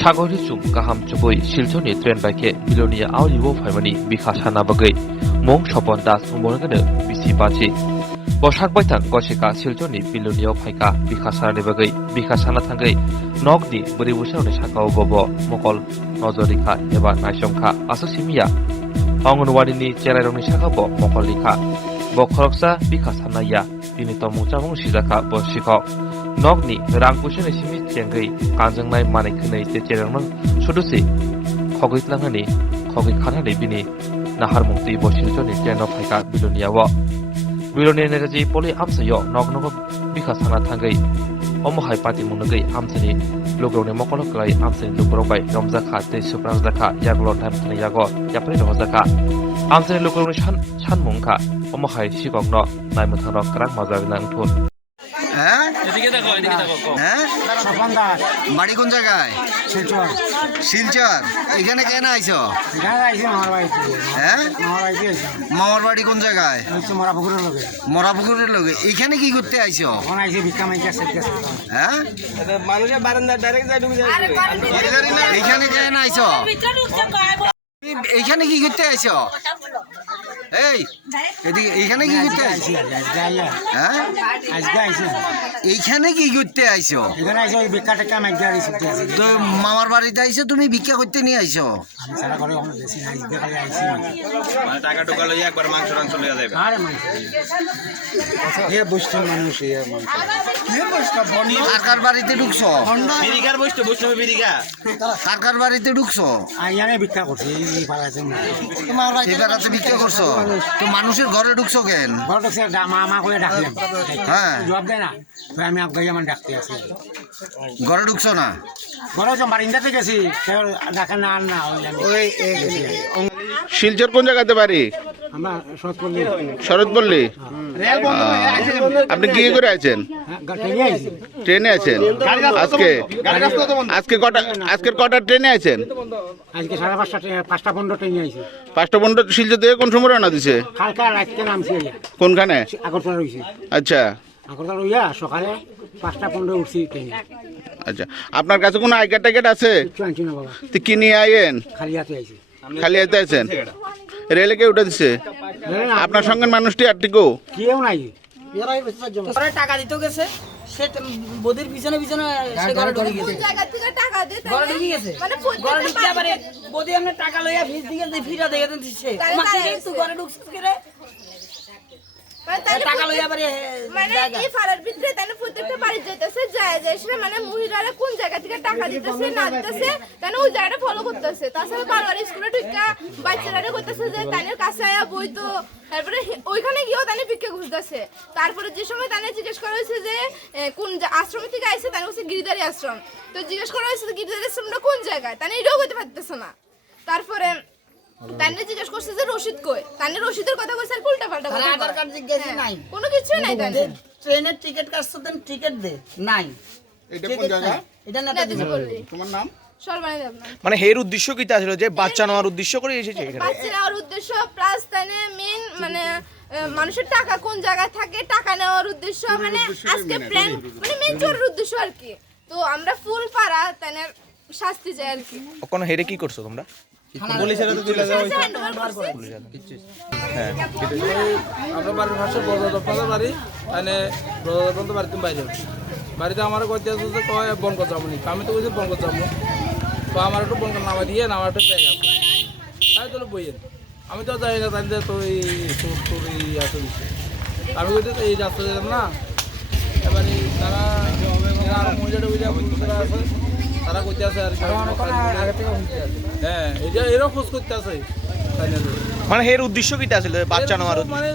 Sagori chung kaham chuboi Silchoni tren baike Bilonia Auliwo Faimani Bikha Sana bagai Mong Shopon Das Umborgane Bisi Bachi Boshak Baitang Goshika Silchoni Bilonia Faika Bikha Sana bagai Bikha Sana Thangai Nogni Buribushani Shakao Bobo Mokol Nozorika Eba Naishomka Asosimia Angonwadi Cheraroni Shakabo Mokolika Bokhoroksa Bikha Sanaya Binitomu Chamong Shizaka Boshiko Nogni Rangkushan Simi Tiangai Kanjangnai Manikanai Cherang Sudusi Kogitlanani Kogikana Bini Nahar Mukti Boshilchoni Tiano Faika Bilonia Bilonia Energy Poli Amsayo Nognogo Bikha Sana Tangai Omohai Pati Munagai Amsani Logone Mokolokai Amsani Lugorobai Romzaka Te Suprazaka Yaglo Time Yago Yapri Rozaka Amsani Lugone Chan Munka Omohai Shigogno Naimutano Krak Mazagnan Tun বাড়ি কোন জায়গায়? শিলচর। এখানে কেন আইছো? মামার বাড়ি কোন জায়গায়? মরাপুকুরের লগে। এখানে কি করতে আইছো? এখানে কেন আইছো? এইখানে কি করতে আইছো? এইখানে কি করতে আইছো? এইখানে কি করতে আইছো? তো মামার বাড়িতে আইছো, তুমি ভিক্ষা করতে নিয়ে আইছো? টাকা টোকা লইয়া একবার মাংস টাংস লইয়া যাবে। কার বাড়িতে ঢুকছো? বিরিকার বসতো বৈষ্ণব বিরিকা। কার বাড়িতে ঢুকছো? ভিক্ষা করছি এবার ভিক্ষা করছো তো মানুষের ঘরে ঢুকছো কেন? মামা করে ডাকলাম, হ্যাঁ জবাব দেয় না, আমি আমার ডাকতে আছি। ঘরে ঢুকছো না? ঘরে তো বারিন্দাতে গেছি, ডাকে না আর না। শিলচর কোন জায়গাতে বাড়ি? আমরা শরৎপল্লী। আপনি কি করে আছেন? ট্রেনে আছেন? আজকের কটা ট্রেনে আছেন? আজকে 5:30 ট্রেনে আইছি। 5:15 শিলচর থেকে কোন সময় রওনা দিছে? কালকে রাতে নামছি। কোনখানে? আগরতলা রইছি। আচ্ছা, আগরতলা রইয়া সকালে 5:15 উঠছি ট্রেনে। আচ্ছা, আপনার কাছে কোনো আই কার্ড টাইকার্ড আছে? কিছু আনছি না বাবা, তো কি নিয়ে আইয়েন? খালি হাতে আইছি। খালি হাতে আছেন? রেলে কে উঠে দিছে? আপনার সঙ্গে মানুষটি আটটিকো কেউ নাই। টাকা দিতে গেছে, সে বদির পিছনে পিছনে সে ঘরে ঢুকে গেছে। ঘরে ঢুকে গেছে, ঘরে ঢুকতে পারে বদি আমরা টাকা লইয়া ফিস দিকে ফিরা দেখে দিচ্ছে তুই ঘরে ঢুকছিস কি রে? টাকা লইয়া পারে মানে এই ফারার ভিতরে তানে প্রত্যেকটা বাড়ি যাইতেছে, যায় সেটা মানে মহিলারা কোন জায়গা থেকে টাকা দিতেছে না দিতেছে তানে ওই জায়গাটা ফলো করতেছে। তাছাড়া বারবার স্কুলে ঢুকা বাচ্চারা করতেছে যে তানের কাছে আয়া বই তো, তারপরে ওইখানে গিয়েও তানে ভিক্ষা খুঁজতেছে। তারপরে যে সময় তানে জিজ্ঞেস করা হয়েছে যে কোন আশ্রম থেকে আইছে, তানে হচ্ছে গিরিধারী আশ্রম। তো জিজ্ঞেস করা হয়েছে গিরিধারী আশ্রমটা কোন জায়গায়, তানে এটাও করতে পারতেছে না। তারপরে তানে জিজ্ঞেস করছে যে রশিদ কই, তানে রশিদের কথা কইছে আর উল্টা পাল্টা কথা। আধার কার্ড জিজ্ঞেস নাই, কোনো কিছু নাই। তানে ট্রেনের টিকিট কাটছ দেন, টিকিট দে নাই। এটা কোন জায়গা? এটা নেতা দিছে। তোমার নাম? সর্বাণী দেবনা। মানে এর উদ্দেশ্য কি ছিল যে বাচ্চা নেওয়ার উদ্দেশ্য করে এসেছে এখানে? বাচ্চা নেওয়ার উদ্দেশ্য প্লাস তানে মেন মানে মানুষের টাকা কোন জায়গায় থাকে টাকা নেওয়ার উদ্দেশ্য, মানে আজকে প্ল্যান মানে মেন চোরের উদ্দেশ্য আর কি। তো আমরা ফুল পাড়া তানে শাস্তি চাই আর কি। ওখানে হেরে কি করছো তোমরা? পুলিশের তো তুলে দেওয়া হয়েছে। হ্যাঁ, আপনার বাড়ির ভাষা বড় বাড়ি, মানে বড় বাড়িতে বাইরে বাড়িতে আমার কইতে আছে যে কয় বন করে যাবো নি, আমি তো বলছি বন করে যাবো, তো আমার একটু বন করে নামা দিয়ে নামার একটা ব্যাগ আছে, তাই তো বইয়ের আমি তো যাই না, তাই তো এই তোর এই আছে আমি বলছি তো এই রাস্তা যেতাম না। এবারে তারা আরো মহিলাটা বুঝে আছে, তারা করতে আছে আর হ্যাঁ এটা এরও খোঁজ করতে আছে। মানে এর উদ্দেশ্য কি ছিল বাচ্চা নেওয়ার? মানে